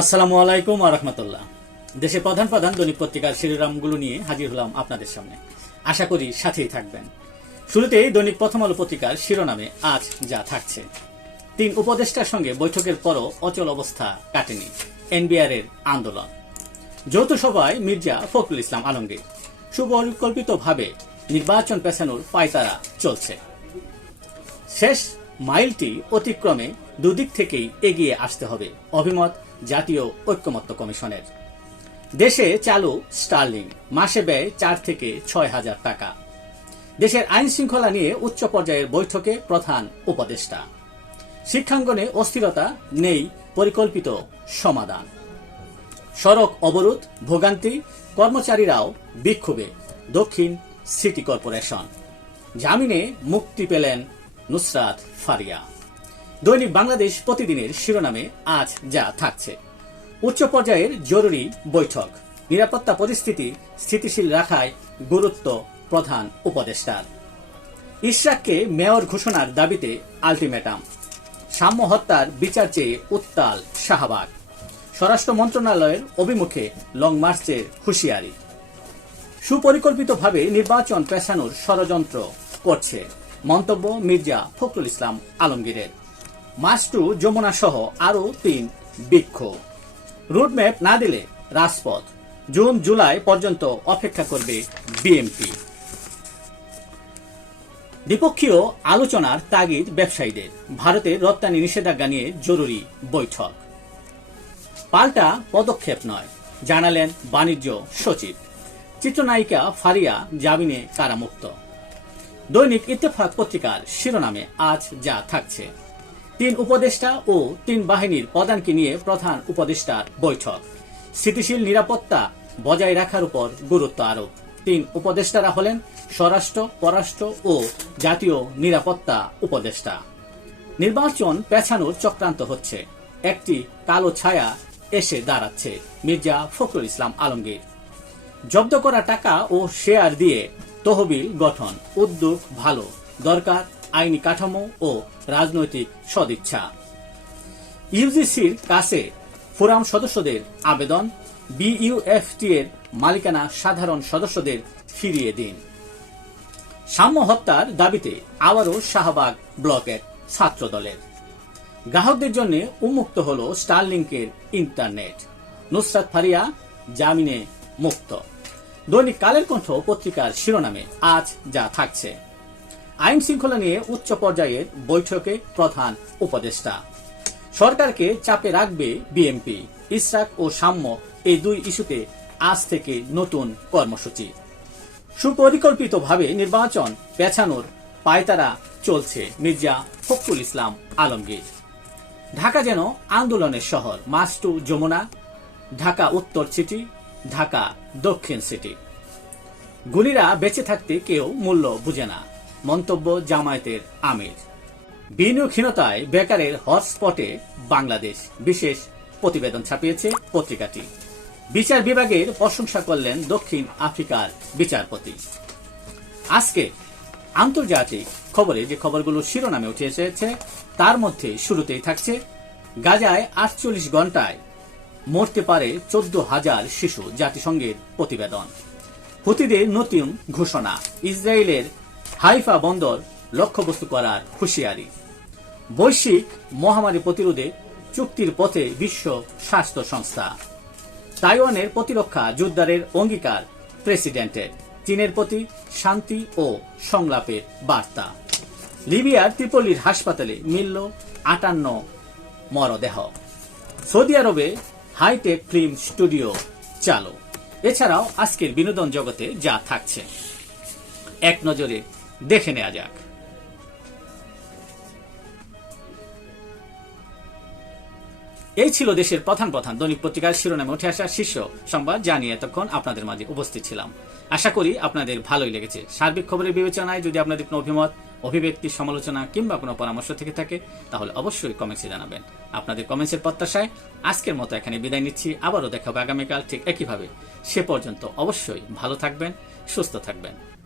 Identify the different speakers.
Speaker 1: আসসালামু আলাইকুম আরহামতুল্লাহ দেশের প্রধান প্রধান দৈনিক পত্রিকার শিরোনামগুলো নিয়ে হাজির হলাম আপনাদের সামনে। আশা করি সাথেই থাকবেন। শুরুতেই দৈনিক প্রথম আলো পত্রিকার শিরোনামে আজ যা থাকছে। তিন উপদেষ্টার সঙ্গে বৈঠকের পরও অচল অবস্থা কাটেনি এনবিআর এর আন্দোলন। যৌথ সভায় মির্জা ফখরুল ইসলাম আলমগীর। সুপরিকল্পিতভাবে নির্বাচন পেছানোর পায়তারা চলছে। শেষ মাইলটি অতিক্রমে দুদিক থেকেই এগিয়ে আসতে হবে। অভিমত জাতীয় ঐক্যমত্য কমিশনের। দেশে চালু স্টার্লিং, মাসে ব্যয় চার থেকে ছয় হাজার টাকা। দেশের আইন শৃঙ্খলা নিয়ে উচ্চ পর্যায়ের বৈঠকে প্রধান উপদেষ্টা। শিক্ষাঙ্গনে অস্থিরতা নেই, পরিকল্পিত সমাধান। সড়ক অবরোধ, ভোগান্তি, কর্মচারীরাও বিক্ষোভে, দক্ষিণ সিটি কর্পোরেশন। জামিনে মুক্তি পেলেন নুসরাত ফারিয়া। দৈনিক বাংলাদেশ প্রতিদিনের শিরোনামে আজ যা থাকছে। উচ্চ পর্যায়ের জরুরি বৈঠক। নিরাপত্তা পরিস্থিতি স্থিতিশীল রাখায় গুরুত্ব প্রধান উপদেষ্টার। ইশরাককে মেয়র ঘোষণার দাবিতে আলটিমেটাম। সাম্য হত্যার বিচার চেয়ে উত্তাল শাহবাগ। স্বরাষ্ট্র মন্ত্রণালয়ের অভিমুখে লং মার্চের হুঁশিয়ারি। সুপরিকল্পিতভাবে নির্বাচন পেছানোর ষড়যন্ত্র করছে। মন্তব্য মির্জা ফখরুল ইসলাম আলমগীরের। মাস্টু যমুনা সহ আরও তিন বিক্ষোভ রুটম্যাপ না দিলে রাজপথ। জুন, জুলাই পর্যন্ত অপেক্ষা করবে বিএমপি দ্বিপক্ষীয় আলোচনার তাগিদ ব্যবসায়ীদের। ভারতের রপ্তানি নিষেধাজ্ঞা নিয়ে জরুরি বৈঠক। পাল্টা পদক্ষেপ নয়, জানালেন বাণিজ্য সচিব। চিত্রনায়িকা ফারিয়া জামিনে কারামুক্ত। দৈনিক ইত্তেফাক পত্রিকার শিরোনামে আজ যা থাকছে। তিন উপদেষ্টা ও তিন বাহিনীর প্রধানকে নিয়ে প্রধান উপদেষ্টার বৈঠক। স্থিতিশীল নিরাপত্তা বজায় রাখার উপর গুরুত্ব আরোপ। তিন উপদেষ্টারা হলেন স্বরাষ্ট্র, পররাষ্ট্র ও জাতীয় নিরাপত্তা উপদেষ্টা। নির্বাচন পেছানোর চক্রান্ত হচ্ছে। একটি কালো ছায়া এসে দাঁড়াচ্ছে মির্জা ফখরুল ইসলাম আলমগীর। জব্দ করা টাকা ও শেয়ার দিয়ে তহবিল গঠন। উদ্যোগ ভালো, দরকার আইনি কাঠামো ও রাজনৈতিক সদিচ্ছা। ইউজিসির কাছে ফোরাম সদস্যদের আবেদন বিইউএফটি এর মালিকানা সাধারণ সদস্যদের ফিরিয়ে দিন। সাম্য হত্যার দাবিতে আবারও শাহবাগ ব্লকের ছাত্র দলের গ্রাহকদের জন্য উন্মুক্ত হল স্টারলিংকের ইন্টারনেট। নুসরাত ফারিয়া, জামিনে মুক্ত। দৈনিক কালের কণ্ঠ পত্রিকার শিরোনামে আজ যা থাকছে। আইন শৃঙ্খলা নিয়ে উচ্চ পর্যায়ের বৈঠকে প্রধান উপদেষ্টা। সরকারকে চাপে রাখবে বিএমপি ইসরাক ও সাম্য এই দুই ইস্যুতে আজ থেকে নতুন কর্মসূচি। সুপরিকল্পিতভাবে নির্বাচন পেছানোর পায়তারা চলছে মির্জা ফখরুল ইসলাম আলমগীর। ঢাকা যেন আন্দোলনের শহর মাস্টু যমুনা, ঢাকা উত্তর সিটি, ঢাকা দক্ষিণ সিটি। গুলিরা বেঁচে থাকতে কেউ মূল্য বুঝে না। মন্তব্য জামায়াতের আমির। বিনিয়োগহীনতায় বেকারের হটস্পটে বাংলাদেশ। বিশেষ প্রতিবেদন ছাপিয়েছে পত্রিকাটি। বিচার বিভাগের প্রশংসা করলেন দক্ষিণ আফ্রিকার বিচারপতি। আজকে আন্তর্জাতিক খবরে যে খবরগুলো শিরোনামে উঠে এসেছে, তার মধ্যে শুরুতেই থাকছে, গাজায় আটচল্লিশ ঘন্টায় মরতে পারে চোদ্দ হাজার শিশু জাতিসংঘের প্রতিবেদন। হুতিদের নতুন ঘোষণা, ইসরায়েলের হাইফা বন্দর লক্ষ্যবস্তু করার হুঁশিয়ারি। বৈশ্বিক মহামারী প্রতিরোধে চুক্তির পথে বিশ্ব স্বাস্থ্য সংস্থা। তাইওয়ানের প্রতিরক্ষা যোদ্ধারের অঙ্গীকার প্রেসিডেন্টের, চীনের প্রতি শান্তি ও সংলাপের বার্তা। লিবিয়ার ত্রিপল্লির হাসপাতালে মিলল আটান্ন মরদেহ। সৌদি আরবে হাইটেক ফিল্ম স্টুডিও চালু। এছাড়াও আজকের বিনোদন জগতে যা থাকছে। এক নজরে দেখে নেওয়া যাক। এই ছিল দেশের প্রধান প্রধান দৈনিক পত্রিকার শিরোনামে উঠে আসা শীর্ষ সংবাদ জানিয়ে এতক্ষণ আপনাদের মাঝে উপস্থিত ছিলাম। আশা করি আপনাদের ভালোই লেগেছে। সার্বিক খবরের বিবেচনায় যদি আপনাদের কোনো অভিমত অভিব্যক্তি সমালোচনা কিংবা কোনো পরামর্শ থেকে থাকে, তাহলে অবশ্যই কমেন্টসে জানাবেন। আপনাদের কমেন্টসের প্রত্যাশায় আজকের মতো এখানে বিদায় নিচ্ছি। আবারও দেখাবো আগামীকাল ঠিক একইভাবে। সে পর্যন্ত অবশ্যই ভালো থাকবেন, সুস্থ থাকবেন।